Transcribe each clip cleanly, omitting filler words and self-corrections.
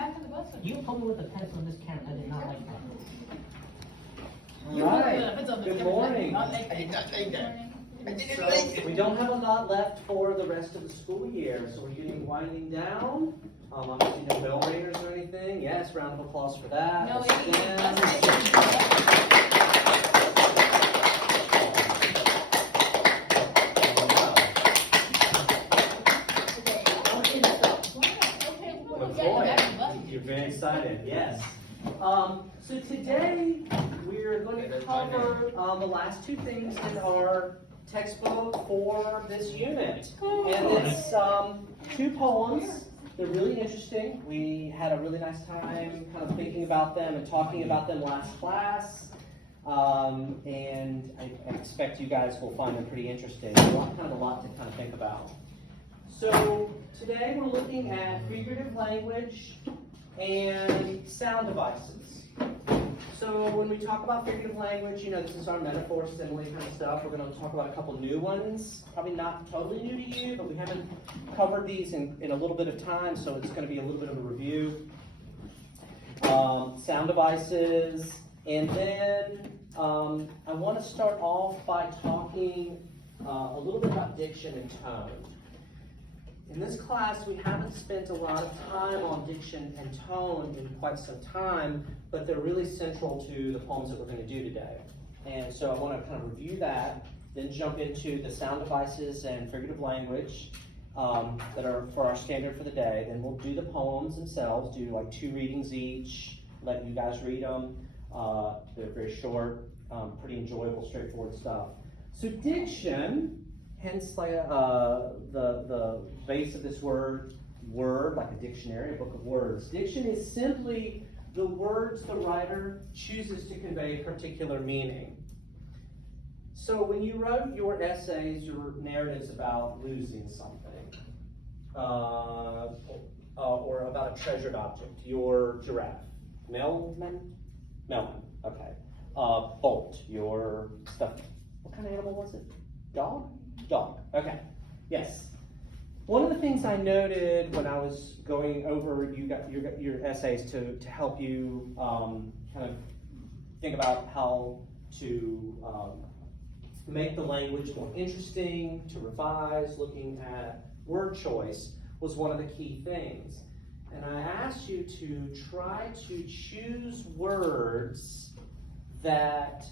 back of the bus. You told me with the pencil in this camera. I did not like that. Alright, good morning. So, we don't have a lot left for the rest of the school year, so we're getting winding down. Obviously no bell ringers or anything. Yes, round of applause for that. No, Let's it Good boy. You're very excited, yes. So today we're going to cover the last two things in our textbook for this unit. And it's two poems. They're really interesting. We had a really nice time kind of thinking about them and talking about them last class. And I expect you guys will find them pretty interesting. There's kind of a lot to kind of think about. So today we're looking at figurative language and sound devices. So when we talk about figurative language, you know, this is our metaphor, simile kind of stuff. We're going to talk about a couple new ones. Probably not totally new to you, but we haven't covered these in a little bit of time, so it's going to be a little bit of a review. Sound devices. And then I want to start off by talking a little bit about diction and tone. In this class, we haven't spent a lot of time on diction and tone in quite some time, but they're really central to the poems that we're going to do today. And so I want to kind of review that, then jump into the sound devices and figurative language that are for our standard for the day. Then we'll do the poems themselves, do like 2 readings each, let you guys read them. They're very short, pretty enjoyable, straightforward stuff. So diction, hence like the base of this word, like a dictionary, a book of words. Diction is simply the words the writer chooses to convey a particular meaning. So when you wrote your essays, your narratives about losing something, or about a treasured object, your giraffe, Melman, okay. Bolt, your stuff. What kind of animal was it? Dog? Dog, okay, yes. One of the things I noted when I was going over your essays to help you kind of think about how to make the language more interesting, to revise, looking at word choice was one of the key things. And I asked you to try to choose words that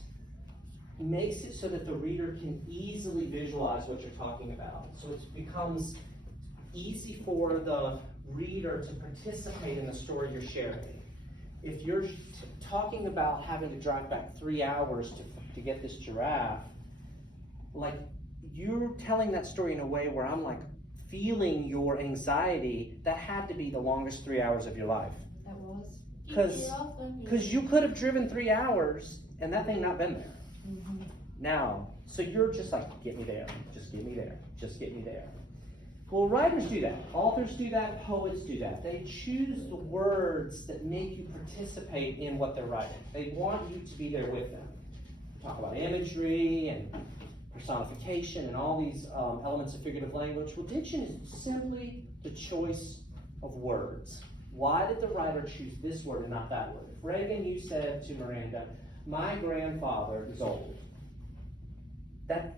makes it so that the reader can easily visualize what you're talking about. So it becomes easy for the reader to participate in the story you're sharing. If you're talking about having to drive back 3 hours to get this giraffe, like you're telling that story in a way where I'm like feeling your anxiety. That had to be the longest 3 hours of your life. That was. Because you could have driven 3 hours and that thing not been there. Mm-hmm. Now, so you're just like, get me there, just get me there, just get me there. Well, writers do that, authors do that, poets do that. They choose the words that make you participate in what they're writing. They want you to be there with them. Talk about imagery and personification and all these elements of figurative language. Well, diction is simply the choice of words. Why did the writer choose this word and not that word? If Reagan, you said to Miranda, my grandfather is old.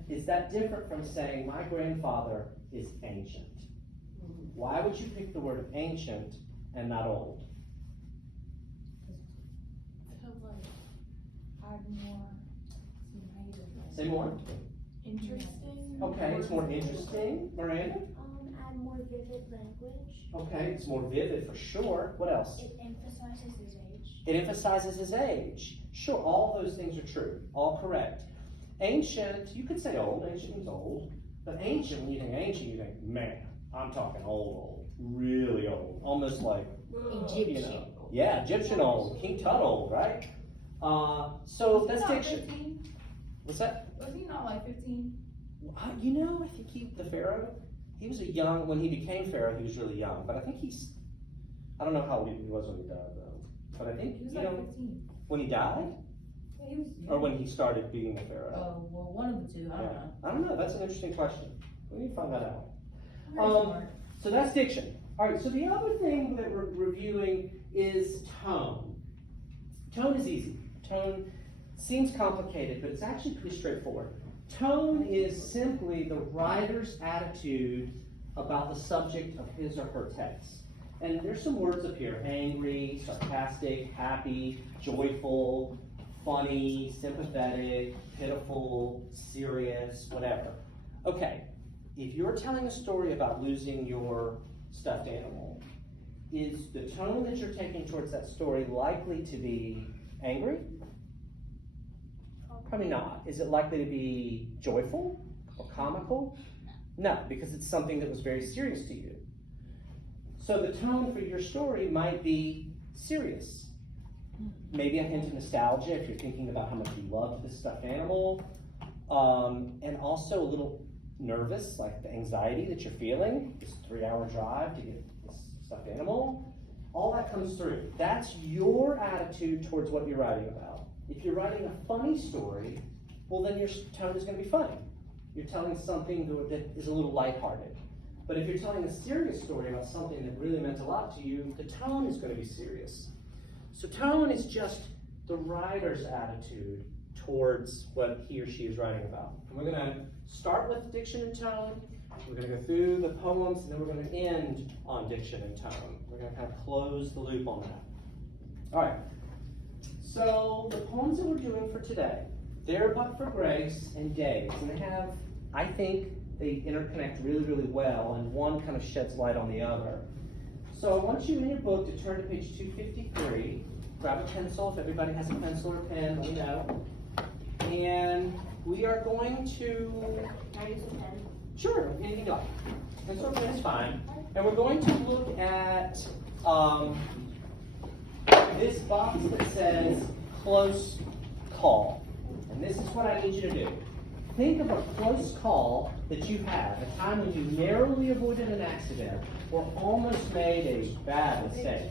Is that different from saying my grandfather is ancient? Why would you pick the word ancient and not old? Say more. Interesting. Okay, it's more interesting. Miranda? Add more vivid language. Okay, it's more vivid for sure. What else? It emphasizes his age. It emphasizes his age. Sure, all those things are true. All correct. Ancient, you could say old. Ancient means old. But ancient, when you think ancient, you think, man, I'm talking old. Really old. Almost like, Egyptian. you know. Yeah, Egyptian old. King Tut old, right? So that's diction. 15? What's that? Was he not like 15? You know, I think the Pharaoh, he was a young, when he became Pharaoh, he was really young. But I think I don't know how old he was when he died, though. But I think, He was you like know, 15. when he died, Yeah, he was. or when he started being a Pharaoh. Oh, well, one of the two. I don't know. I don't know. That's an interesting question. We need to find that out. Very smart. So that's diction. All right. So the other thing that we're reviewing is tone. Tone is easy. Tone seems complicated, but it's actually pretty straightforward. Tone is simply the writer's attitude about the subject of his or her text. And there's some words up here: angry, sarcastic, happy, joyful, funny, sympathetic, pitiful, serious, whatever. Okay, if you're telling a story about losing your stuffed animal, is the tone that you're taking towards that story likely to be angry? Probably not. Is it likely to be joyful or comical? No, because it's something that was very serious to you. So the tone for your story might be serious. Maybe a hint of nostalgia if you're thinking about how much you loved this stuffed animal. And also a little nervous, like the anxiety that you're feeling, this 3-hour drive to get this stuffed animal. All that comes through. That's your attitude towards what you're writing about. If you're writing a funny story, well then your tone is going to be funny. You're telling something that is a little lighthearted. But if you're telling a serious story about something that really meant a lot to you, the tone is going to be serious. So tone is just the writer's attitude towards what he or she is writing about. And we're going to start with diction and tone. We're going to go through the poems, and then we're going to end on diction and tone. We're going to kind of close the loop on that. All right. So the poems that we're doing for today, There But for Grace and Days. And they have, I think, they interconnect really, really well, and one kind of sheds light on the other. So I want you in your book to turn to page 253. Grab a pencil. If everybody has a pencil or pen, let me know. And we are going to... Can I use a pen? Sure, anything you like. Pencil or pen is fine. And we're going to look at this box that says close call. And this is what I need you to do. Think of a close call that you had, a time when you narrowly avoided an accident or almost made a bad mistake.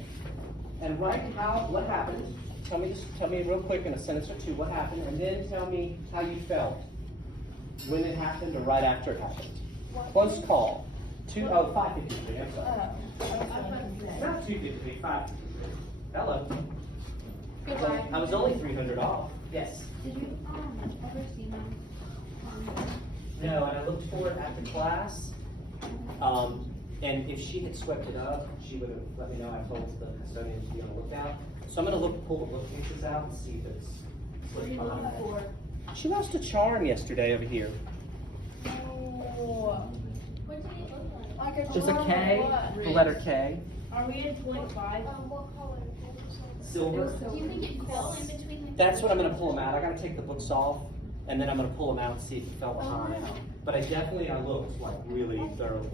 And write what happened. Tell me real quick in a sentence or two what happened, and then tell me how you felt when it happened or right after it happened. Close call. 553, I'm sorry. It's not 253, 553. Hello. Goodbye. I was only 300 off. Yes. Did you ever see them? No, and I looked for it after class. And if she had swept it up, she would have let me know. I told the custodian to be on the lookout. So I'm going to pull the look pictures out and see if it's What are you behind looking that. for? She lost a charm yesterday over here. Oh. What did it look like? Like There's a K, the letter K. Are we in 0.5? What color? Silver. Do you think it fell in between the... That's what I'm going to pull them out. I got to take the books off, and then I'm going to pull them out and see if it fell behind. But I looked like really thoroughly.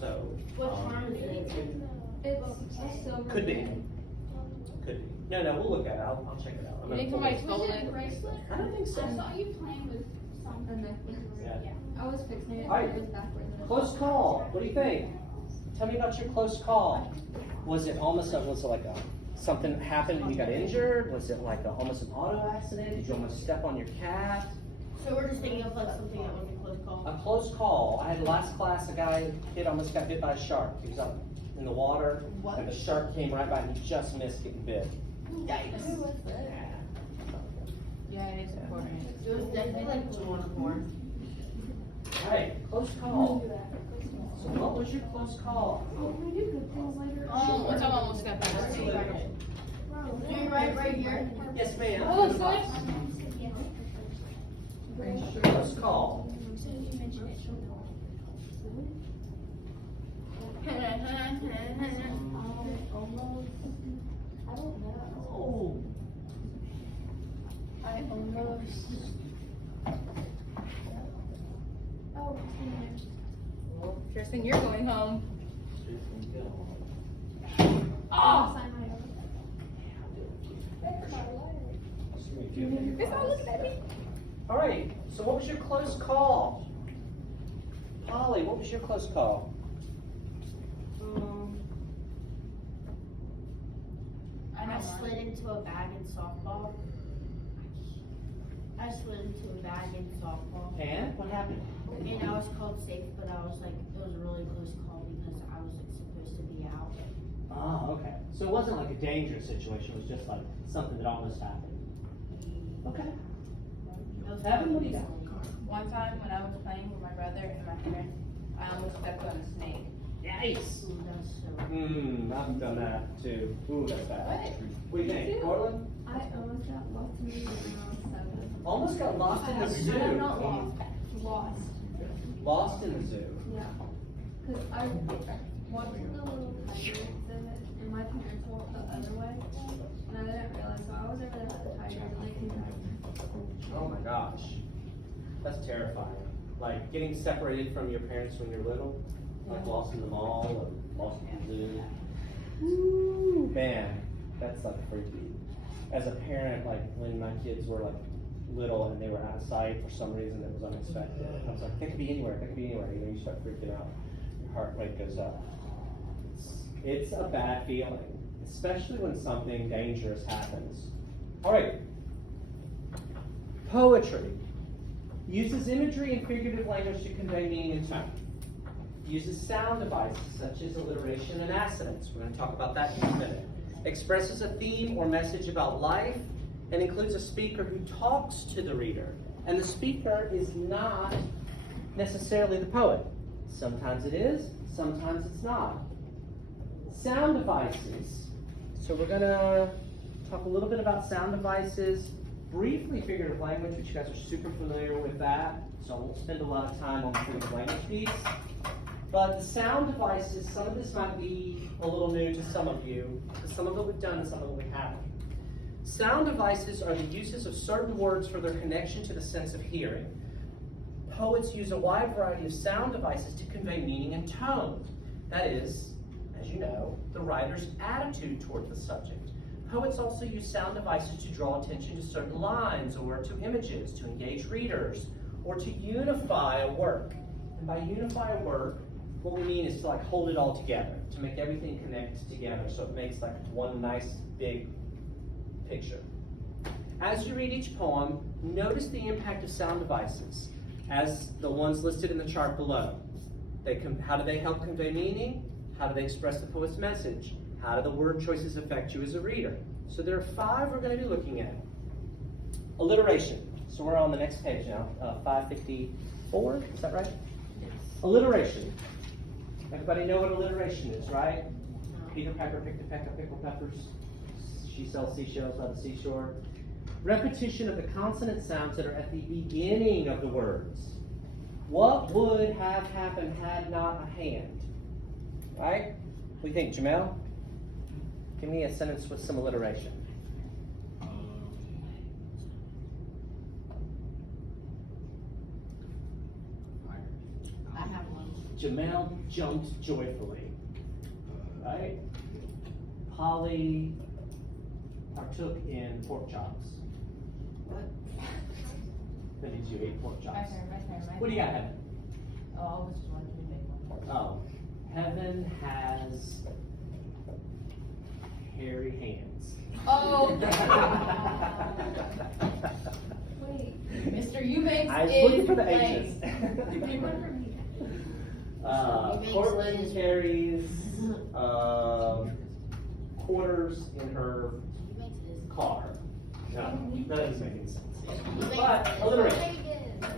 So. What charm is it? It's silver. Could be. Could be. No, we'll look at it. I'll check it out. I'm You think gonna somebody pull stole it. it? Bracelet? I don't think so. I saw you playing with A something. necklace. Yeah. I was fixing it. All right. It was backwards. Close call. What do you think? Tell me about your close call. Was it like something that happened and you got injured? Was it like almost an auto accident? Did you almost step on your cat? So we're just thinking of like something that would be close call. A close call. I had last class, kid almost got bit by a shark. He was up in the water, and the shark came right by and he just missed getting bit. Yikes. Yeah, it is important. It was definitely like 214. Hey, close call. So what was your close call? Once I almost got back. Do you write right here? Yes, ma'am. Oh, it's nice. Close call. So you mentioned it. Almost. I don't know. Oh. I almost. Oh, Well, Kirsten, you're going home. oh. It's all looking at me. All right, so what was your close call? Polly, what was your close call? I slid into a bag in softball. I slid into a bag in softball. And what happened? And I was called safe, but I was like, it was a really close call because I was like, supposed to be out. Oh, okay. So it wasn't like a dangerous situation, it was just like something that almost happened. Okay. Evan, what do you got? One time when I was playing with my brother and my parents, I almost stepped on a snake. Yikes. Ooh, that's so. I've done that too. Ooh, that's bad. What? What do you think, Portland? I almost got lost in the zoo when I was 7. Almost got lost in the zoo. No, not lost. Lost. Lost in the zoo. Yeah. Because I walked to the little tiger exhibit and my parents walked the other way. And I didn't realize, so I was over there with the tigers and they came back. Oh my gosh. That's terrifying. Like getting separated from your parents when you're little. Like lost in the mall or lost in the zoo. Ooh, man, that's like freaky. As a parent, like when my kids were like little and they were out of sight for some reason that was unexpected, I was like, they could be anywhere, they could be anywhere. You know, you start freaking out. Your heart rate goes up. It's a bad feeling, especially when something dangerous happens. All right. Poetry uses imagery and figurative language to convey meaning and tone. Uses sound devices such as alliteration and assonance. We're going to talk about that in a minute. Expresses a theme or message about life and includes a speaker who talks to the reader. And the speaker is not necessarily the poet. Sometimes it is, sometimes it's not. Sound devices. So we're going to talk a little bit about sound devices. Briefly figurative language, which you guys are super familiar with that. So I won't spend a lot of time on the figurative language piece. But the sound devices, some of this might be a little new to some of you, because some of it we've done and some of it we haven't. Sound devices are the uses of certain words for their connection to the sense of hearing. Poets use a wide variety of sound devices to convey meaning and tone. That is, as you know, the writer's attitude toward the subject. Poets also use sound devices to draw attention to certain lines or to images, to engage readers, or to unify a work. And by unify a work, what we mean is to like hold it all together, to make everything connect together so it makes like one nice big picture. As you read each poem, notice the impact of sound devices as the ones listed in the chart below. How do they help convey meaning? How do they express the poet's message? How do the word choices affect you as a reader? So there are 5 we're going to be looking at. Alliteration. So we're on the next page now, 554, is that right? Yes. Alliteration. Everybody know what alliteration is, right? Peter Piper picked a peck of pickled peppers. She sells seashells by the seashore. Repetition of the consonant sounds that are at the beginning of the words. What would have happened had not a hand? Right? What do you think, Jamel? Give me a sentence with some alliteration. I have one. Jamel jumped joyfully. Right? Polly partook in pork chops. What? When did you eat pork chops? My turn. What do you got, Heaven? Oh, I was just wanting to make one. Oh, Heaven has hairy hands. Oh. Wait. Mr. Eubanks I was is looking for the blank. H's. Pick one for me. Portland carries quarters in her He makes this. car. No, that doesn't make any sense. He makes But this. alliteration.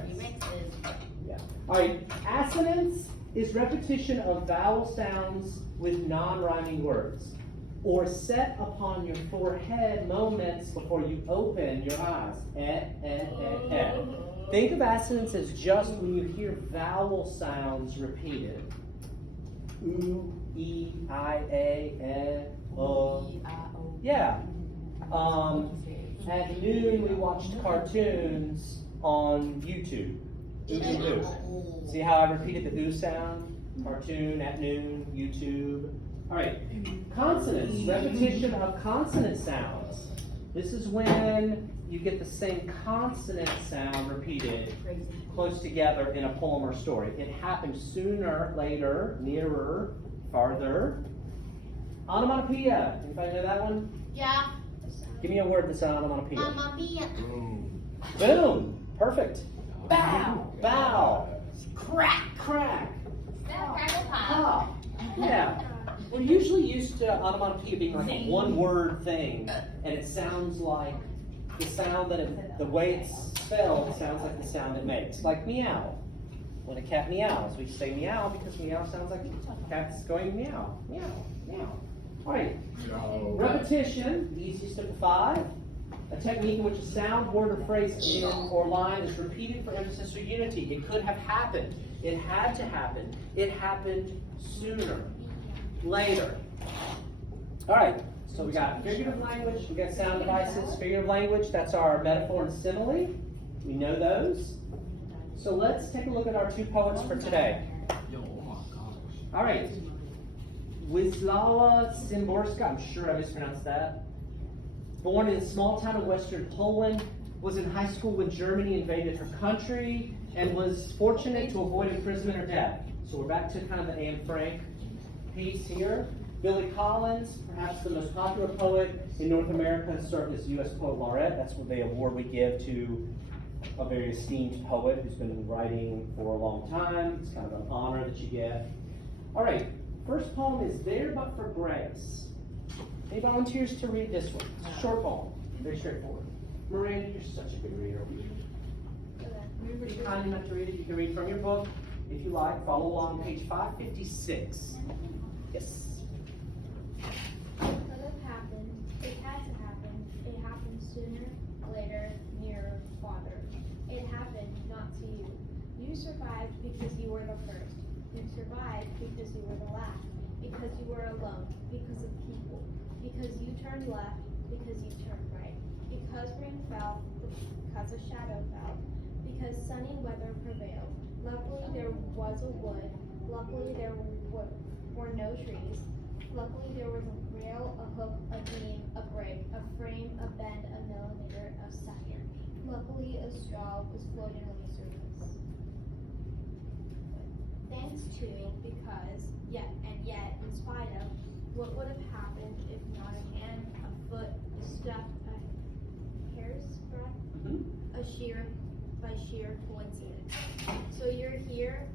He makes this. Yeah. All right. Assonance is repetition of vowel sounds with non-rhyming words, or set upon your forehead moments before you open your eyes. Think of assonance as just when you hear vowel sounds repeated. Oo, e, I, a, o. Yeah. At noon we watched cartoons on YouTube. Ooh. See how I repeated the oo sound? Cartoon at noon, YouTube. All right. Consonants, repetition of consonant sounds. This is when you get the same consonant sound repeated close together in a poem or story. It happens sooner, later, nearer, farther. Onomatopoeia. Anybody know that one? Yeah. Give me a word that's an onomatopoeia. Mamma mia. Boom. Perfect. Bow. Bow. Crack. Crack. Crackle pop. Pop. Yeah. We're usually used to onomatopoeia being like a one-word thing, and it sounds like the sound the way it's spelled sounds like the sound it makes, like meow. When a cat meows, we say meow because meow sounds like a cat's going meow, meow, meow. All right, repetition, the easiest of the 5. A technique in which a sound, word, or phrase in or line is repeated for emphasis or unity. It could have happened. It had to happen. It happened sooner, later. All right, so we got figurative language, we got sound devices. Figurative language, that's our metaphor and simile. We know those. So let's take a look at our 2 poets for today. All right, Wisława Szymborska, I'm sure I mispronounced that. Born in a small town of Western Poland, was in high school when Germany invaded her country, and was fortunate to avoid imprisonment or death. So we're back to kind of the Anne Frank piece here. Billy Collins, perhaps the most popular poet in North America, has served as U.S. Poet Laureate. That's what the award we give to a very esteemed poet who's been writing for a long time. It's kind of an honor that you get. All right, first poem is There But for Grace. Any volunteers to read this one? It's a short poem, very straightforward. Miranda, you're such a good reader. If you're kind enough to read it, you can read from your book if you like. Follow along, page 556. Yes. Could have happened, it had to happen, it happened sooner, later, nearer, farther. It happened not to you. You survived because you were the first. You survived because you were the last. Because you were alone. Because of people. Because you turned left. Because you turned right. Because rain fell. Because a shadow fell. Because sunny weather prevailed. Luckily there was a wood. Luckily there were no trees. Luckily there was a rail, a hook, a beam, a break, a frame, a bend, a millimeter, a second. Luckily a straw was floating on the surface. Thanks to, because, yet, in spite of, what would have happened if not a hand, a foot, a step, a hair's breadth, by sheer coincidence. So you're here,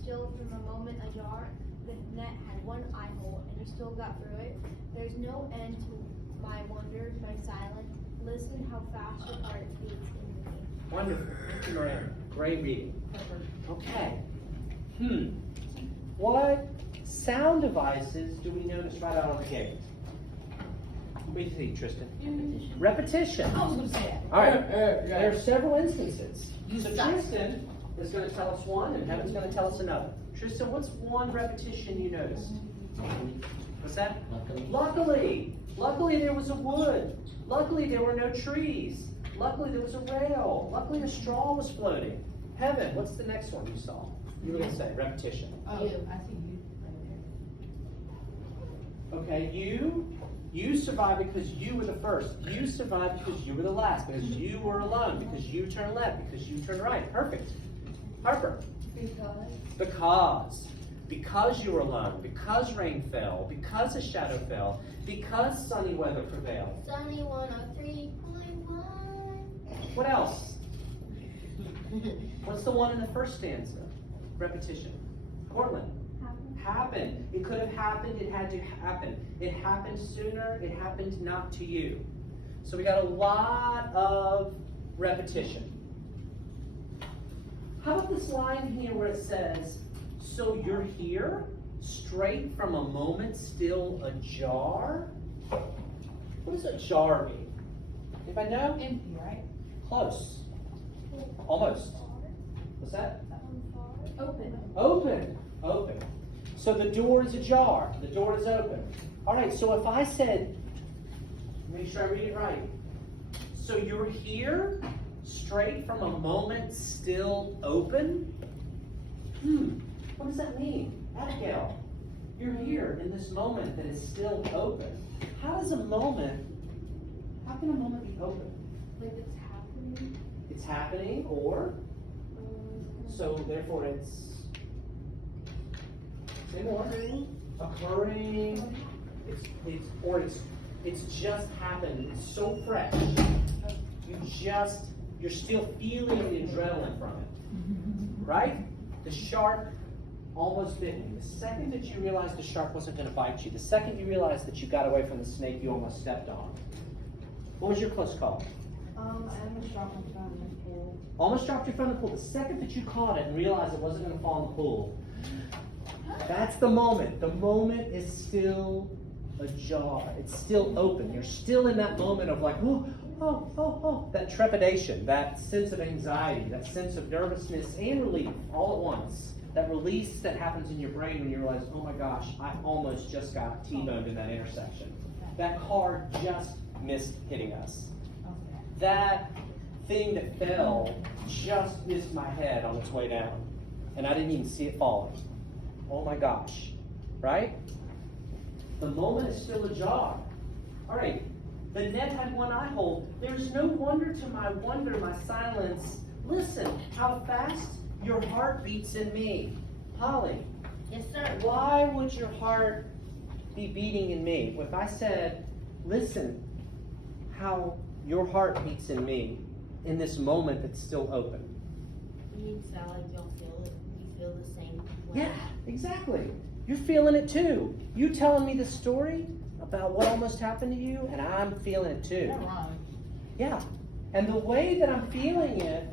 still from a moment ajar. The net had one eye hole, and you still got through it. There's no end to my wonder, my silence. Listen how fast your heart beats in me. Wonderful. Thank you, Miranda. Great reading. Okay. What sound devices do we notice right out of the gate? What do you think, Tristan? Repetition. I was going to say that. All right. There are several instances. So Tristan is going to tell us one, and Heaven's going to tell us another. Tristan, what's one repetition you noticed? What's that? Luckily. Luckily there was a wood. Luckily there were no trees. Luckily there was a rail. Luckily a straw was floating. Heaven, what's the next one you saw? You were going to say repetition. Oh, I see you right Okay, you survived because you were the first. You survived because you were the last. Because you were alone. Because you turned left. Because you turned right. Perfect. Harper. Because you were alone. Because rain fell. Because a shadow fell. Because sunny weather prevailed. Sunny 103.1. What else? What's the one in the first stanza? Repetition. Cortland. Happen. It could have happened. It had to happen. It happened sooner. It happened not to you. So we got a lot of repetition. How about this line here where it says, so you're here, straight from a moment still ajar? What does ajar mean? Anybody know? there. Empty, right? Close. Almost. What's that? Open. Open. Open. So the door is ajar. The door is open. All right, so if I said, make sure I read it right. So you're here, straight from a moment still open? What does that mean? Abigail, you're here in this moment that is still open. How can a moment be open? Like it's happening. It's happening, or so therefore it's say more. Occurring. It's just happened. It's so fresh. You're still feeling the adrenaline from it. Right? The sharp almost bit me, the second that you realized the shark wasn't going to bite you, the second you realized that you got away from the snake you almost stepped on, what was your close call? I almost dropped my phone in the pool. Almost dropped your phone in the pool. The second that you caught it and realized it wasn't going to fall in the pool, that's the moment. The moment is still ajar. It's still open. You're still in that moment of like, oh, that trepidation, that sense of anxiety, that sense of nervousness and relief all at once. That release that happens in your brain when you realize, oh my gosh, I almost just got T-boned in that intersection. That car just missed hitting us. That thing that fell just missed my head on its way down. And I didn't even see it falling. Oh my gosh. Right? The moment is still ajar. All right. The net had one eye hole. There's no wonder to my wonder, my silence. Listen, how fast your heart beats in me. Holly. Yes, sir. Why would your heart be beating in me? If I said, listen, how your heart beats in me in this moment that's still open. You sound like you don't feel it. You feel the same way. Yeah, exactly. You're feeling it too. You telling me the story about what almost happened to you, and I'm feeling it too. Yeah. And the way that I'm feeling it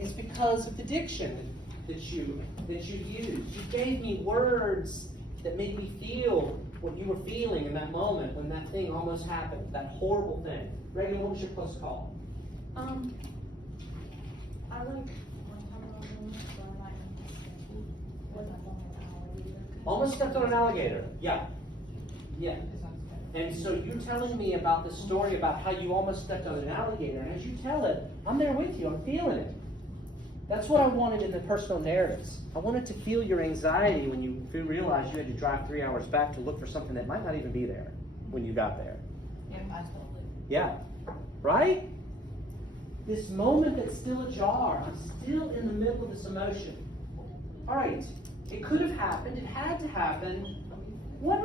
is because of the diction that you used. You gave me words that made me feel what you were feeling in that moment when that thing almost happened, that horrible thing. Reagan, what was your close call? I like one time I was in the store, Almost stepped on an alligator. Yeah. Yeah. And so you're telling me about the story about how you almost stepped on an alligator, and as you tell it, I'm there with you. I'm feeling it. That's what I wanted in the personal narratives. I wanted to feel your anxiety when you realized you had to drive 3 hours back to look for something that might not even be there when you got there. Yeah, I still live. Yeah. Right? This moment that's still ajar. I'm still in the middle of this emotion. All right. It could have happened. It had to happen. What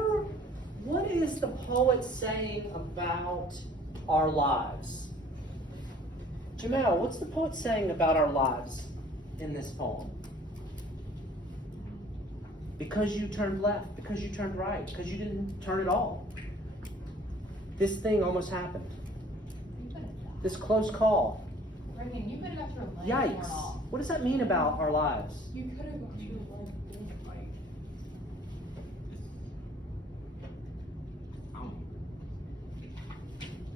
is the poet saying about our lives? Jamel, what's the poet saying about our lives in this poem? Because you turned left, because you turned right, because you didn't turn at all. This thing almost happened. This close call. Reagan, you could have got your leg torn Yikes. off. What does that mean about our lives? You could have got your leg torn.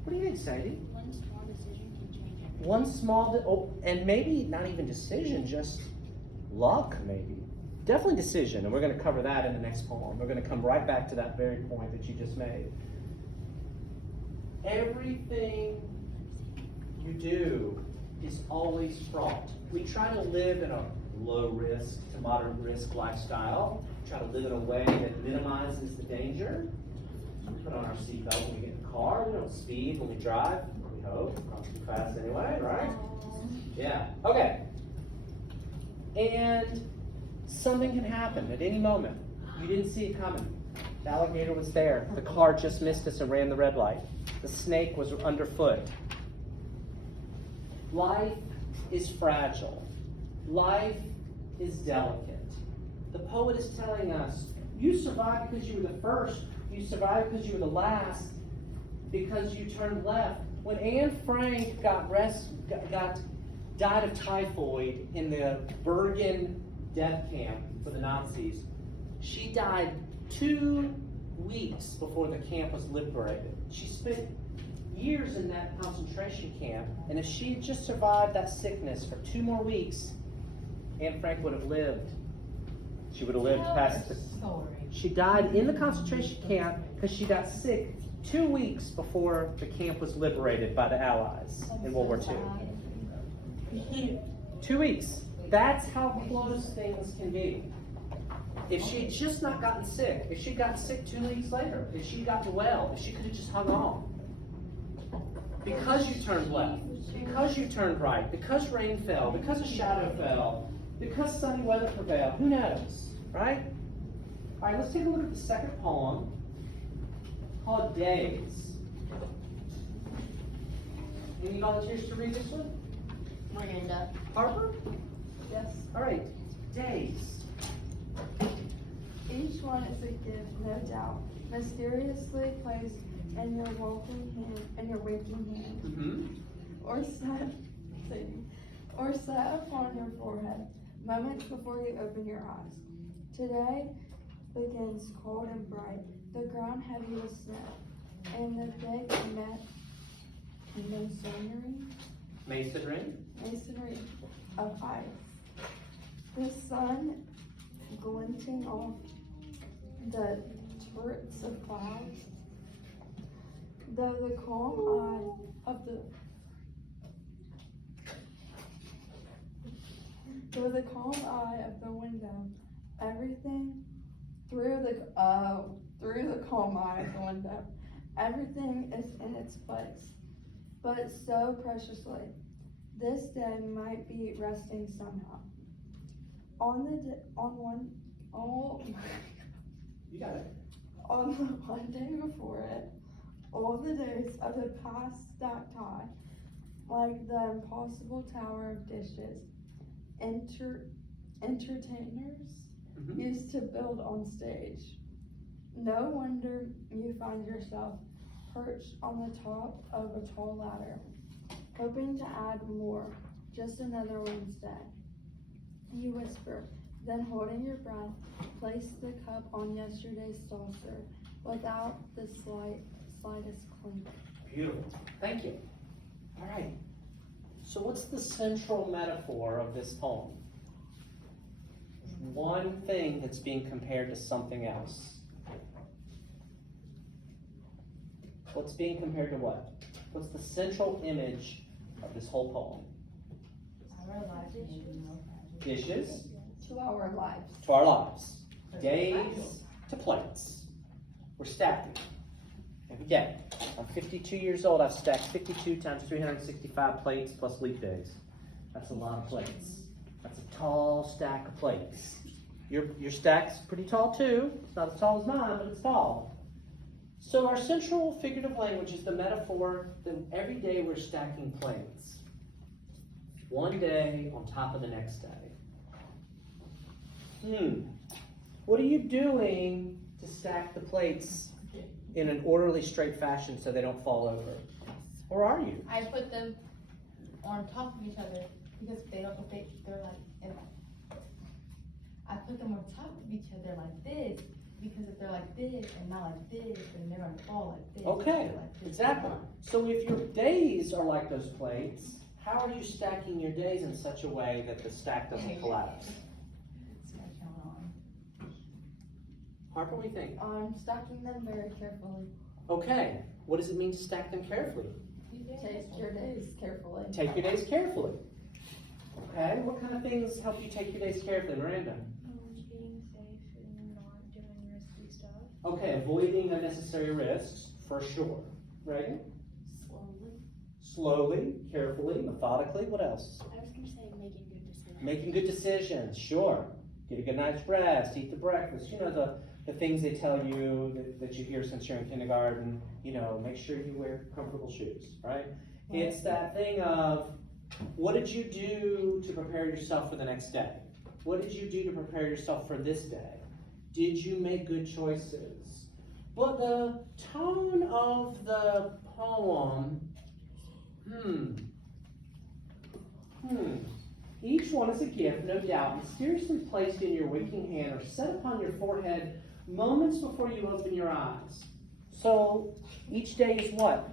What do you think, Sadie? One small decision can change everything. One small, and maybe not even decision, just luck, maybe. Definitely decision, and we're going to cover that in the next poem. We're going to come right back to that very point that you just made. Everything you do is always fraught. We try to live in a low risk to moderate risk lifestyle. Try to live in a way that minimizes the danger. We put on our seatbelt when we get in the car. We don't speed when we drive. We hope. Not too fast anyway, right? Yeah. Okay. And something can happen at any moment. You didn't see it coming. The alligator was there. The car just missed us and ran the red light. The snake was underfoot. Life is fragile. Life is delicate. The poet is telling us, you survived because you were the first. You survived because you were the last. Because you turned left. When Anne Frank died of typhoid in the Bergen death camp for the Nazis, she died 2 weeks before the camp was liberated. She spent years in that concentration camp, and if she had just survived that sickness for 2 more weeks, Anne Frank would have lived. She would have lived past this. She died in the concentration camp because she got sick 2 weeks before the camp was liberated by the Allies in World War II. 2 weeks. That's how close things can be. If she had just not gotten sick, if she'd gotten sick 2 weeks later, if she'd gotten well, if she could have just hung on. Because you turned left, because you turned right, because rain fell, because a shadow fell, because sunny weather prevailed, who knows, right? All right, let's take a look at the second poem called Days. Any volunteers to read this one? Miranda. Harper? Yes. All right. Days. Each one is a gift, no doubt, mysteriously placed in your waking hand, or set upon your forehead, moments before you open your eyes. Today begins cold and bright, the ground heavy with snow, and the thick masonry of ice. The sun glinting off the turrets of clouds, though the calm eye of the window, everything through the calm eye of the window, everything is in its place, but so preciously. This day might be resting somehow. You got it. On the one day before it, all the days of the past stacked high, like the impossible tower of dishes, entertainers used to build on stage. No wonder you find yourself perched on the top of a tall ladder, hoping to add more, just another Wednesday. You whisper, then holding your breath, place the cup on yesterday's saucer without the slightest clink. Beautiful. Thank you. All right. So what's the central metaphor of this poem? One thing that's being compared to something else. What's being compared to what? What's the central image of this whole poem? Dishes To our lives. to our lives. Days to plates. We're stacking every day. I'm 52 years old. I've stacked 52 times 365 plates plus leap days. That's a lot of plates. That's a tall stack of plates. Your stack's pretty tall too. It's not as tall as mine, but it's tall. So our central figurative language is the metaphor that every day we're stacking plates. One day on top of the next day. What are you doing to stack the plates in an orderly, straight fashion so they don't fall over? Or are you? I put them on top of each other because they're like, I put them on top of each other like this because if they're like this and not like this, then they're gonna fall like this. Okay, like this, exactly. So if your days are like those plates, how are you stacking your days in such a way that the stack doesn't collapse? Harper, what do you think? I'm stacking them very carefully. Okay, what does it mean to stack them carefully? Take your days carefully. Take your days carefully. Okay, what kind of things help you take your days carefully, Miranda? Being safe and not doing risky stuff. Okay, avoiding unnecessary risks, for sure. Right? Slowly, carefully, methodically. What else? I was gonna say making good decisions. Making good decisions, sure. Get a good night's rest, eat the breakfast. You know, the things they tell you that you hear since you're in kindergarten. You know, make sure you wear comfortable shoes, right? It's that thing of, what did you do to prepare yourself for the next day? What did you do to prepare yourself for this day? Did you make good choices? But the tone of the poem, each one is a gift, no doubt, mysteriously placed in your waking hand or set upon your forehead moments before you open your eyes. So each day is what?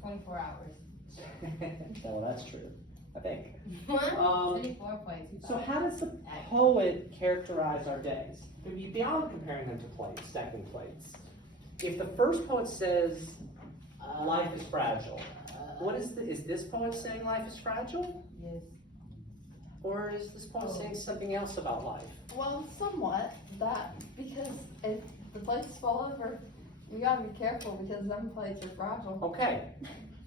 24 hours. Well, that's true, I think. 24.25. So how does the poet characterize our days? Beyond comparing them to plates, stacking plates. If the first poet says life is fragile, is this poet saying life is fragile? Yes. Or is this poet saying something else about life? Well, somewhat, because if the plates fall over, you gotta be careful because them plates are fragile. Okay,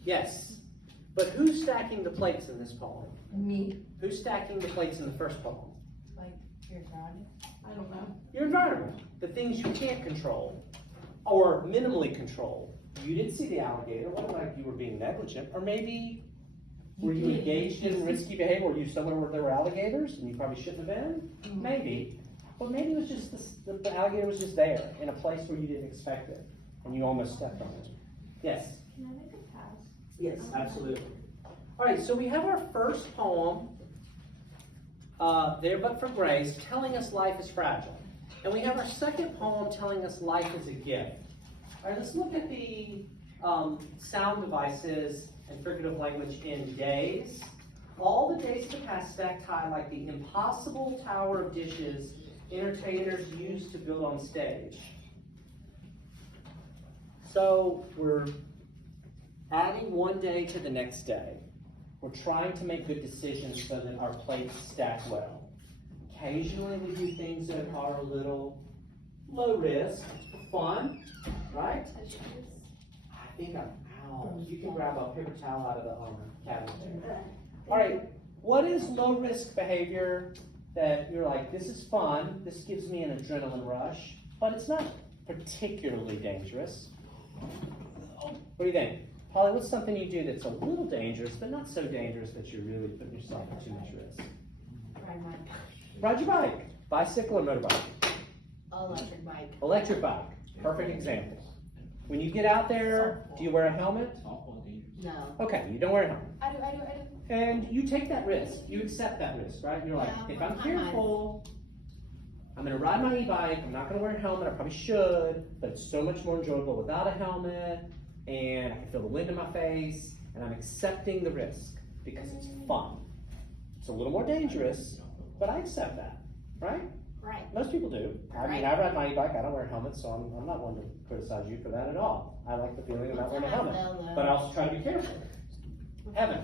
yes. But who's stacking the plates in this poem? Me. Who's stacking the plates in the first poem? Like your grounding. I don't know. Your environment. The things you can't control or minimally control. You didn't see the alligator. It wasn't like you were being negligent. Or maybe were you engaged in risky behavior? Were you somewhere where there were alligators and you probably shouldn't have been? Maybe. Or maybe it was just the alligator was just there in a place where you didn't expect it, and you almost stepped on it. Yes? Can I make a pass? Yes, absolutely. All right, so we have our first poem, There But For Grace, telling us life is fragile. And we have our second poem telling us life is a gift. All right, let's look at the sound devices and figurative language in days. All the days to pass stacked high like the impossible tower of dishes entertainers use to build on stage. So we're adding one day to the next day. We're trying to make good decisions so that our plates stack well. Occasionally we do things that are a little low risk, fun, right? I think you can grab a paper towel out of the cabinet there. All right, what is low risk behavior that you're like, this is fun, this gives me an adrenaline rush, but it's not particularly dangerous? What do you think? Polly, what's something you do that's a little dangerous, but not so dangerous that you're really putting yourself at too much risk? Ride my bike. Ride your bike. Bicycle or motorbike? Electric bike. Electric bike. Perfect example. When you get out there, do you wear a helmet? No. Okay, you don't wear a helmet. I do. And you take that risk. You accept that risk, right? You're like, Yeah, if I'm I might. careful, I'm going to ride my e-bike. I'm not going to wear a helmet. I probably should, but it's so much more enjoyable without a helmet. And I can feel the wind in my face. And I'm accepting the risk because it's fun. It's a little more dangerous, but I accept that, right? Right. Most people do. I mean, I ride my e-bike. I don't wear a helmet, so I'm not one to criticize you for that at all. I like the feeling of not wearing a helmet, but I also try to be careful. Evan.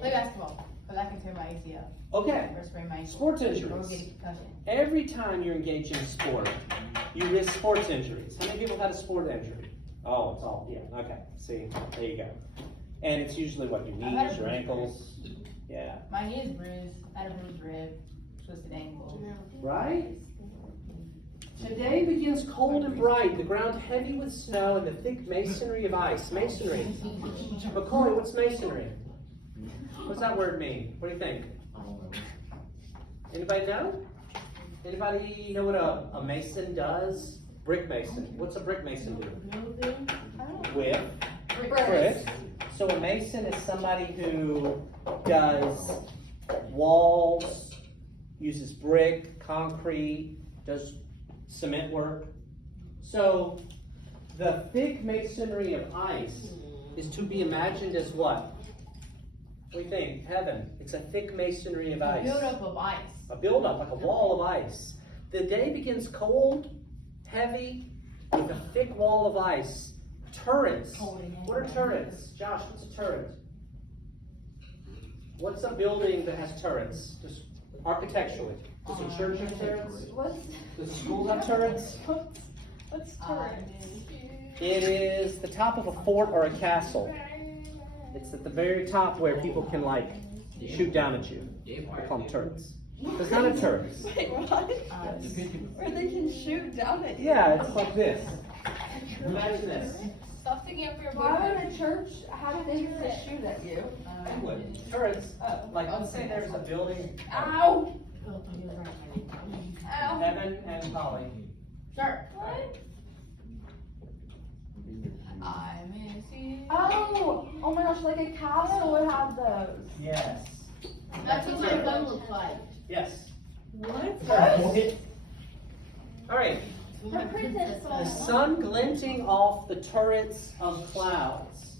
Play basketball, because I can tear my ACL Okay. or sprain my ankle. Sports Or injuries. get a concussion. Every time you're engaged in sport, you risk sports injuries. How many people had a sport injury? Oh, it's all, yeah, okay. See, there you go. And it's usually what, your I've had a knees, your bruised ankles? Yeah. My knee is bruised. I had a bruised rib, twisted ankle. Right? Today begins cold and bright, the ground heavy with snow and the thick masonry of ice. Masonry. Macaulay, what's masonry? What's that word mean? What do you think? Anybody know? Anybody know what a mason does? Brick mason. What's a brick mason do? With bricks. So a mason is somebody who does walls, uses brick, concrete, does cement work. So the thick masonry of ice is to be imagined as what? What do you think? Heaven. It's a thick masonry of ice. Build-up of ice. A buildup, like a wall of ice. The day begins cold, heavy, with a thick wall of ice. Turrets. What are turrets? Josh, what's a turret? What's a building that has turrets? Just architecturally. Does a church have turrets? Does a school have turrets? What's turret? It is the top of a fort or a castle. It's at the very top where people can like shoot down at you. They call them turrets. There's not a turret. Wait, what? Where they can shoot down at you? Yeah, it's like this. Imagine this. Stop sticking up for your Why would boyfriend. a church have things that shoot at you? Turrets, like let's say there's a building. Ow! Ow! Evan and Polly. Sure. What? I miss you. Oh! Oh my gosh, like a castle would have those. Yes. That's what my phone looks like. Yes. What? All right. The princess The phone. sun glinting off the turrets of clouds.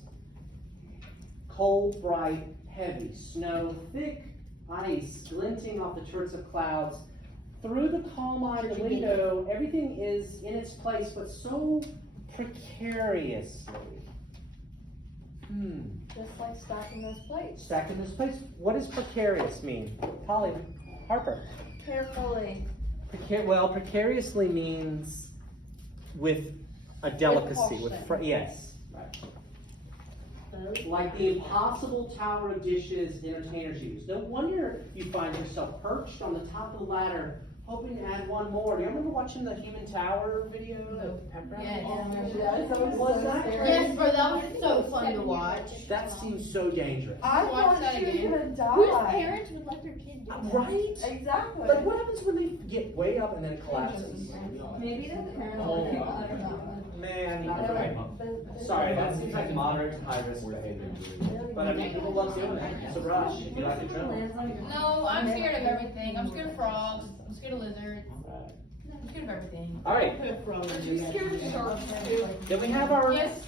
Cold, bright, heavy. Snow, thick ice glinting off the turrets of clouds. Through the calm eye of the window, everything is in its place, but so precariously. Just like stacking those plates. Stacked in this place. What does precarious mean? Polly, Harper. Carefully. Precariously means with a delicacy, with caution. yes. Like the impossible tower of dishes entertainers use. No wonder you find yourself perched on the top of the ladder, hoping to add one more. Do you remember watching the Human Tower video? No. Yeah, Was that Yes, bro, that was so fun to watch. That seems so dangerous. I Watch thought that she was again. gonna Whose die. parents would let their kid do that? Right? Exactly. Like, what happens when they get way up and then it collapses? Maybe the parents Oh, will people that are not. Man, sorry, that seems like moderate to high risk behavior. But I mean, people love doing it. It's a rush. If you like to drill. No, I'm scared of everything. I'm scared of frogs. I'm scared of lizards. I'm scared of everything. All right, did we have our Yes.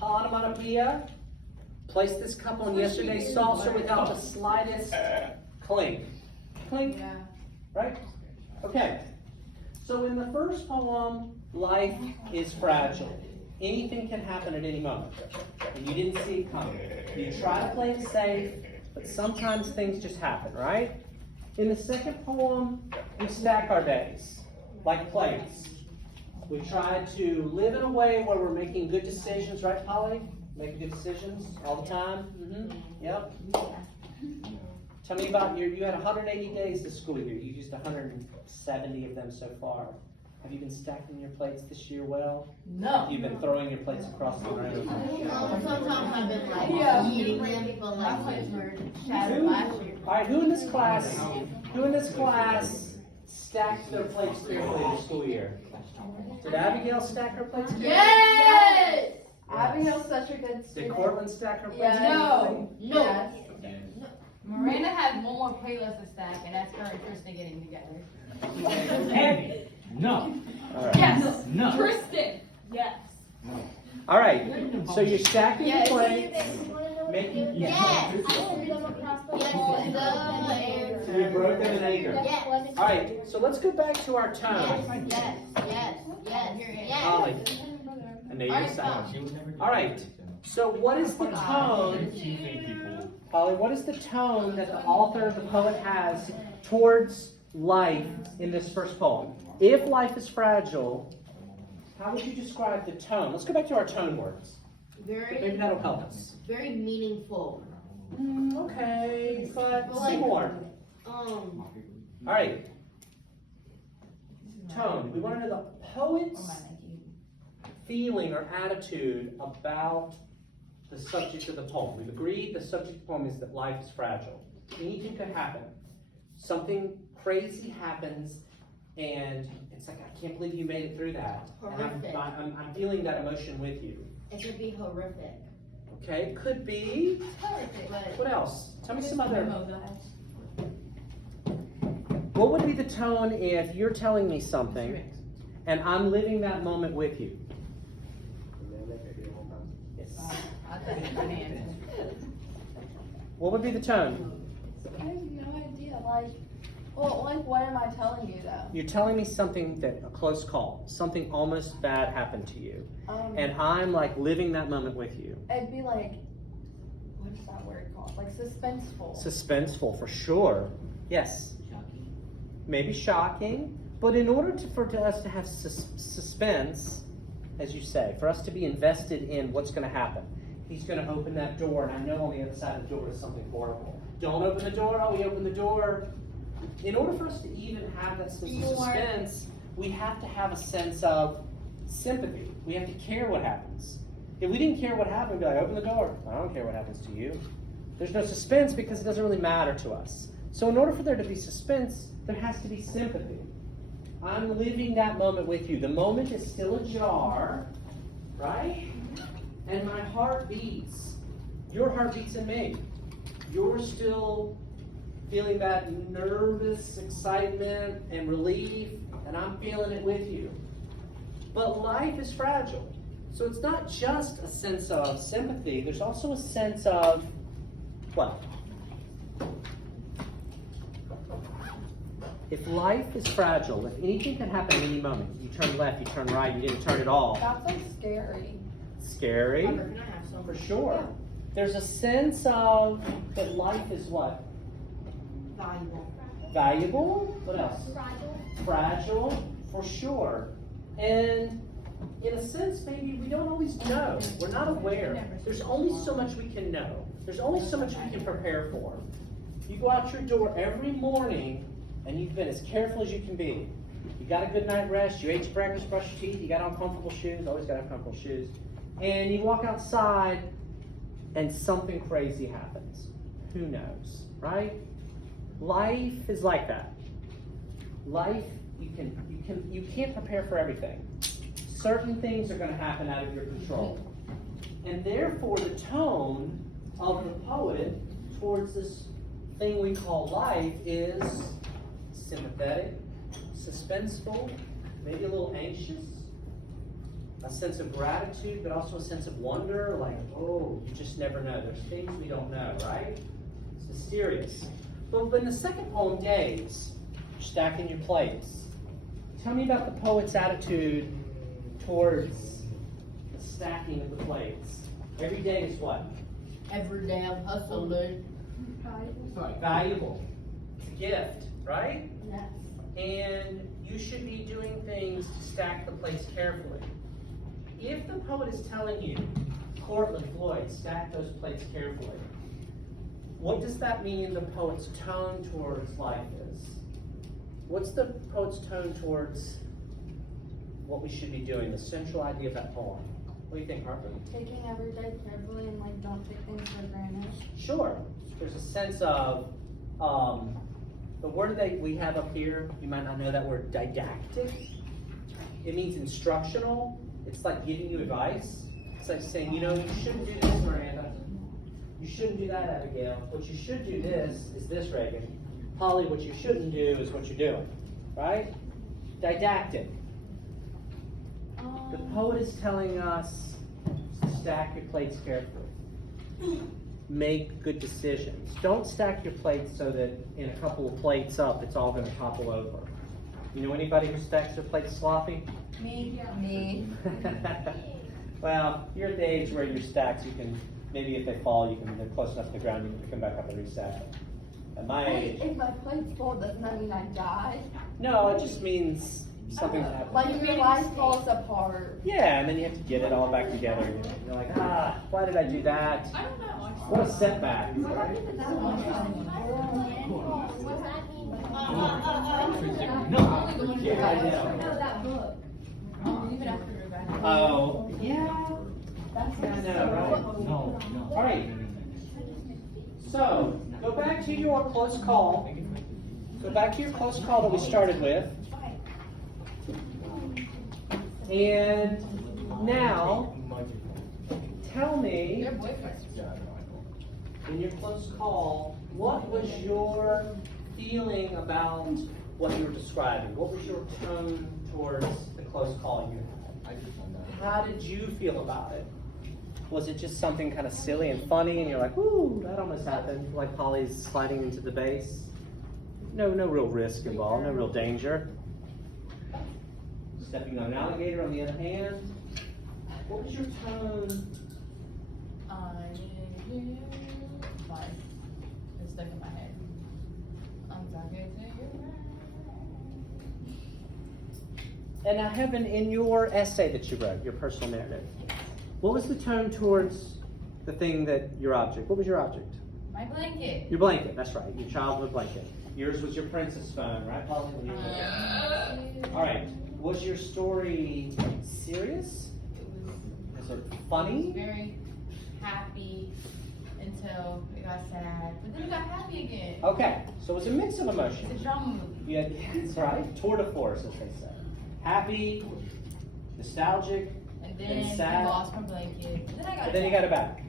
onomatopoeia? Place this cup on yesterday's saucer without the slightest clink. Clink, Yeah. right? Okay. So in the first poem, life is fragile. Anything can happen at any moment. And you didn't see it coming. You try to play it safe, but sometimes things just happen, right? In the second poem, we stack our days like plates. We try to live in a way where we're making good decisions, right, Polly? Making good decisions all the time? Yep. Tell me about you had 180 days this school year. You used 170 of them so far. Have you been stacking your plates this year well? No. You've been throwing your plates across the room. Sometimes I've been like eating them, but like my plates were shattered last year. All right, who in this class stacked their plates carefully this school year? Did Abigail stack her plates carefully? Yes! Abigail's such a good Did student. Cortland stack her plates Yeah. carefully? No. Yes. Miranda has one more playlist to stack, and that's her and Tristan getting together. Andy, no, All right. Yes! no. Tristan! Yes. All right, so you're stacking your Yes. plates. You wanna know what Make- they do? Yes. I threw them across the wall. So you broke them in anger. Yes. All right, so let's go back to our tone. Holly, I know you're excited. All right, so what is the tone, Holly, what is the tone that the author, the poet has towards life in this first poem? If life is fragile, how would you describe the tone? Let's go back to our tone words. Maybe Very, that'll help us. very meaningful. Okay, but Well, like- some more. Um, All right, tone. We want to know the poet's feeling or attitude about the subject of the poem. We've agreed the subject of the poem is that life is fragile. Anything could happen. Something crazy happens, and it's like, I can't believe you made it through that. And Horrific. I'm feeling that emotion with you. it could be horrific. Okay, could be. But What else? Tell me some other. What would be the tone if you're telling me something and I'm living that moment with you? Yes. What would be the tone? I have no idea. What am I telling you though? You're telling me something that a close call, something almost bad happened to you, and I'm like living that moment with you. It'd be like, what's that word called? Like suspenseful. Suspenseful for sure. Yes. Maybe shocking, but in order for us to have suspense, as you say, for us to be invested in what's going to happen, he's going to open that door, and I know on the other side of the door is something horrible. Don't open the door. Oh, we open the door. In order for us to even have that suspense, we have to have a sense of sympathy. We have to care what happens. If we didn't care what happened, we'd be like, open the door. I don't care what happens to you. There's no suspense because it doesn't really matter to us. So in order for there to be suspense, there has to be sympathy. I'm living that moment with you. The moment is still ajar, right? And my heart beats. Your heart beats in me. You're still feeling that nervous excitement and relief, and I'm feeling it with you. But life is fragile. So it's not just a sense of sympathy, there's also a sense of what? If life is fragile, if anything can happen at any moment, you turn left, you turn right, you didn't turn at all. That's like scary. Scary, Can I have some? for sure. There's a sense of that life is what? Valuable. Valuable? What else? Fragile. Fragile, for sure. And in a sense, maybe we don't always know. We're not aware. There's only so much we can know. There's only so much we can prepare for. You go out your door every morning and you've been as careful as you can be. You got a good night rest, you ate your breakfast, brushed your teeth, you got on comfortable shoes, always gotta have comfortable shoes, and you walk outside and something crazy happens. Who knows, right? Life is like that. Life, you can't prepare for everything. Certain things are gonna happen out of your control. And therefore the tone of the poet towards this thing we call life is sympathetic, suspenseful, maybe a little anxious, a sense of gratitude, but also a sense of wonder, like, oh, you just never know. There's things we don't know, right? It's mysterious. But in the second poem, Days, you're stacking your plates. Tell me about the poet's attitude towards the stacking of the plates. Every day is what? Every damn hustle, dude. Valuable. It's a gift, right? Yes. And you should be doing things to stack the plates carefully. If the poet is telling you, Cortland, Floyd, stack those plates carefully, what does that mean the poet's tone towards life is? What's the poet's tone towards what we should be doing, the central idea of that poem? What do you think, Harper? Taking every day carefully and like don't take things for granted. Sure. There's a sense of, the word that we have up here, you might not know that word, didactic. It means instructional. It's like giving you advice. It's like saying, you know, you shouldn't do this, Miranda. You shouldn't do that, Abigail. What you should do is this, Reagan. Polly, what you shouldn't do is what you're doing. Right? Didactic. The poet is telling us to stack your plates carefully. Make good decisions. Don't stack your plates so that in a couple of plates up, it's all going to topple over. You know anybody who stacks their plates sloppy? Me. Well, you're at the age where your stacks, you can, maybe if they fall, they're close enough to the ground, you can come back up and restack them. At my age, If my plate's full, doesn't that mean I die? no, it just means something's happening. Like your life falls apart. Yeah, and then you have to get it all back together. You're like, why did I do that? I don't know. What a setback. Right? What does that mean? Yeah, I know. No, that book. Even after Rebecca. Oh, Yeah. That's I know, right? No, no. All right. So, go back to your close call. Go back to your close call that we started with. And now, tell me, Their boyfriends. in your close call, what was your feeling about what you were describing? What was your tone towards the close call you had? How did you feel about it? Was it just something kind of silly and funny and you're like, ooh, that almost happened, like Polly's sliding into the base? No real risk involved, no real danger. Stepping on an alligator on the other hand. What was your tone? Fine. It's stuck in my head. I'm talking to you. And now, Heaven, in your essay that you wrote, your personal narrative, what was the tone towards the thing that your object? What was your object? My blanket. Your blanket, that's right, your childhood blanket. Yours was your princess phone, right, Polly? When you were all right. Was your story serious? Was it It was funny? very happy until it got sad. But then it got happy again. Okay, so it was a mix of It's a emotions. drama movie. You had, that's right, tour de force, as they say. Happy, nostalgic, And And then sad. I lost my blanket. And then I got but it then you back. got it back.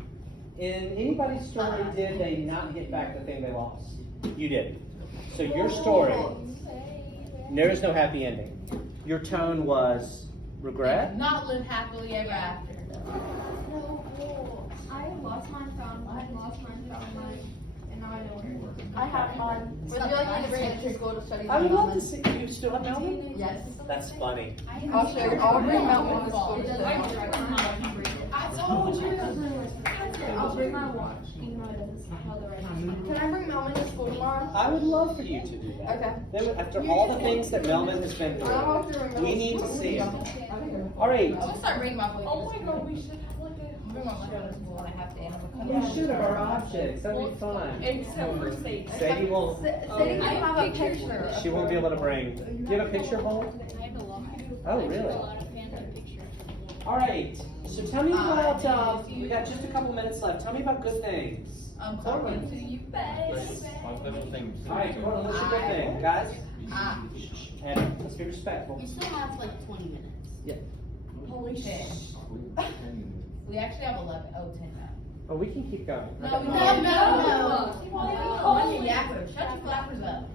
In anybody's story, did they not get back the thing they lost? You did. So your story, there is no happy ending. Your tone was regret? Not live happily ever after. I lost mine, found mine, and now I know where it is. I have mine. Would you like me to bring it to school to study? I would love to Melvin? see, you still have Melvin? Yes. That's funny. I'll show you. I'll bring Melvin to school It to doesn't study. matter. I told you. I'll bring my watch, even though it doesn't tell the right time. Can I bring Melvin to school tomorrow? I would love for you to do that. Okay. Then, after all the things that Melvin has been I'll through, have to bring we Melvin need to school. see him. All right. I'm gonna start bringing my blanket. Oh my god, we should have like a. Bring my blanket. school and I have to animal We control. should have our objects, that'd be fun. Except for Sadie. Sadie won't, Sadie can have a picture. she won't be able to bring, do you have a picture, Bolt? I have a lot. Oh, really? A lot of family pictures. Alright, so tell me about, we got just a couple minutes left, tell me about good things. I'm talking to you, babe. Alright, Courtland, what's a good thing, guys? Ah, And let's be respectful. we still have like 20 minutes. Holy shit. We actually have 10 now. Oh, we can keep going. No, Okay. no. Bunch of yappers. Shut your flappers up.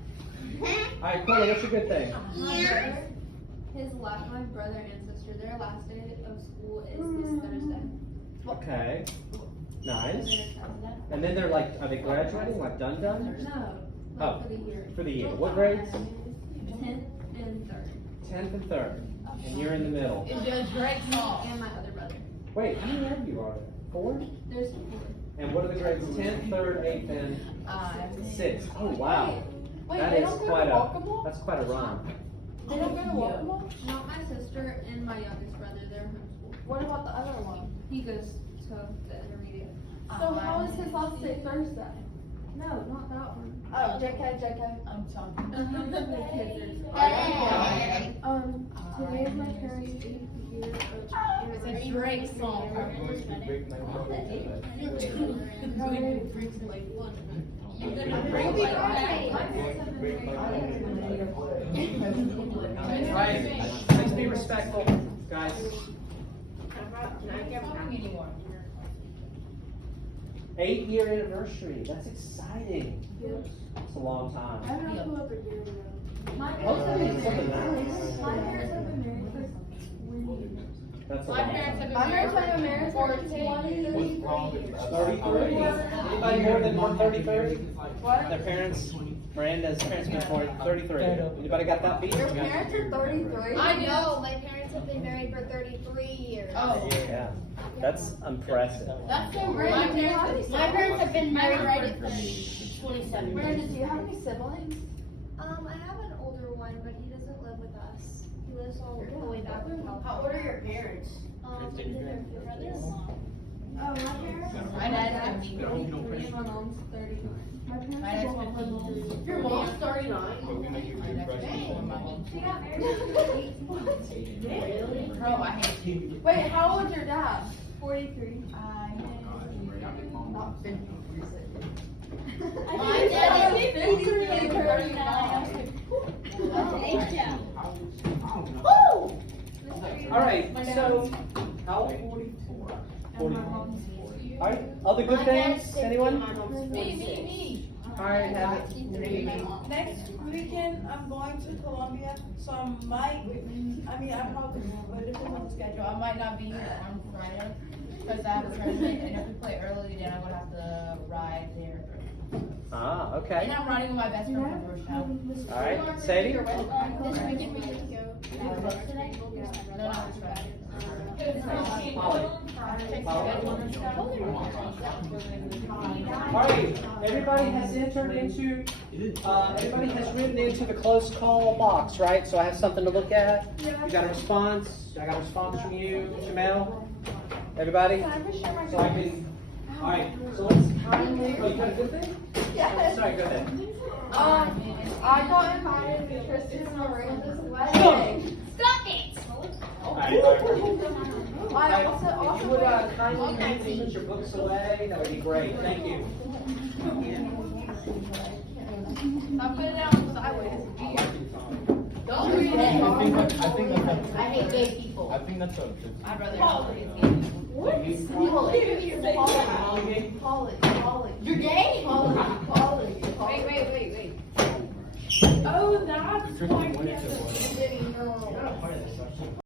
Alright, Courtland, what's a good thing? My brother and sister, their last day of school is this Thursday. Okay, nice. And they're president. And then they're like, are they graduating, like done? No, Oh. not for the year. For the year, what grades? 10th and 3rd. 10th and 3rd, and you're in the middle. It's just Drake's mom. And my other brother. Wait, how many of you are there? 4? There's 4. And what are the grades, 10th, 3rd, 8th, and 6th? Oh, wow. Wait, That they is don't go quite to a, Walkable? that's quite a run. They don't go to Walkable? Not my sister and my youngest brother, they're homeschooled. What about the other one? He goes to the intermediate. So how is his last day Thursday? No, not that one. Oh, JK. I'm talking. The kids Hey. today is my parents' 8th year of It's a Drake song. Right, please be respectful, guys. Anymore. 8-year anniversary, that's exciting. It's a long time. My Hopefully it's something nice. My parents have been married for 20 years. That's a My long parents time. have My parents have been married for 14 33? Anybody more than 33? What? Their parents, Miranda's parents been born 33. Anybody got that beat? Your parents are 33? I know, my parents have been married for 33 years. Oh. Yeah, that's impressive. That's so Miranda, great. do you have any My parents have been married Right. for 27 Miranda, years. do you have any siblings? I have an older one, but he doesn't live with us. He lives all the way back in California. How old are your parents? They're brothers. Oh, my parents? My dad's 50. And my mom's 39. My parents My are dad's both 50. Your mom's 39. My dad's 50. She got married at 18. Bro, I hate you. Wait, how old's your dad? 43. Not 50. My dad is 53. Alright, so, how old? 44. Alright, other good things, anyone? me. Alright, have it. Next weekend, I'm going to Colombia, so I probably, but it depends on the schedule. I might not be here on Friday because I have a tournament, and if we play early, then I would have to ride there. Ah, And okay. I'm riding with my best friend from Georgetown. Alright, Sadie? This weekend we get to go. No, no, it's Friday. Alright, everybody has entered into, everybody has written into the closed call box, right? So I have something to look at. You got a response? I got a response from you, Jamel? Everybody? Can I just share my So I can, alright, so let's, oh, you got a good thing? Yes. Sorry, go ahead. I got invited to Tristan and Miranda's wedding. Stop it! Alright, I also, if you would kindly leave put your books away, that would be great, thank you. I put it down sideways. Don't read it. I think that's I hate gay people. I think that's a. I'd rather not read gay people. Polly. You're gay? Polly. Wait. Oh, that's Tricky, when it's a- why.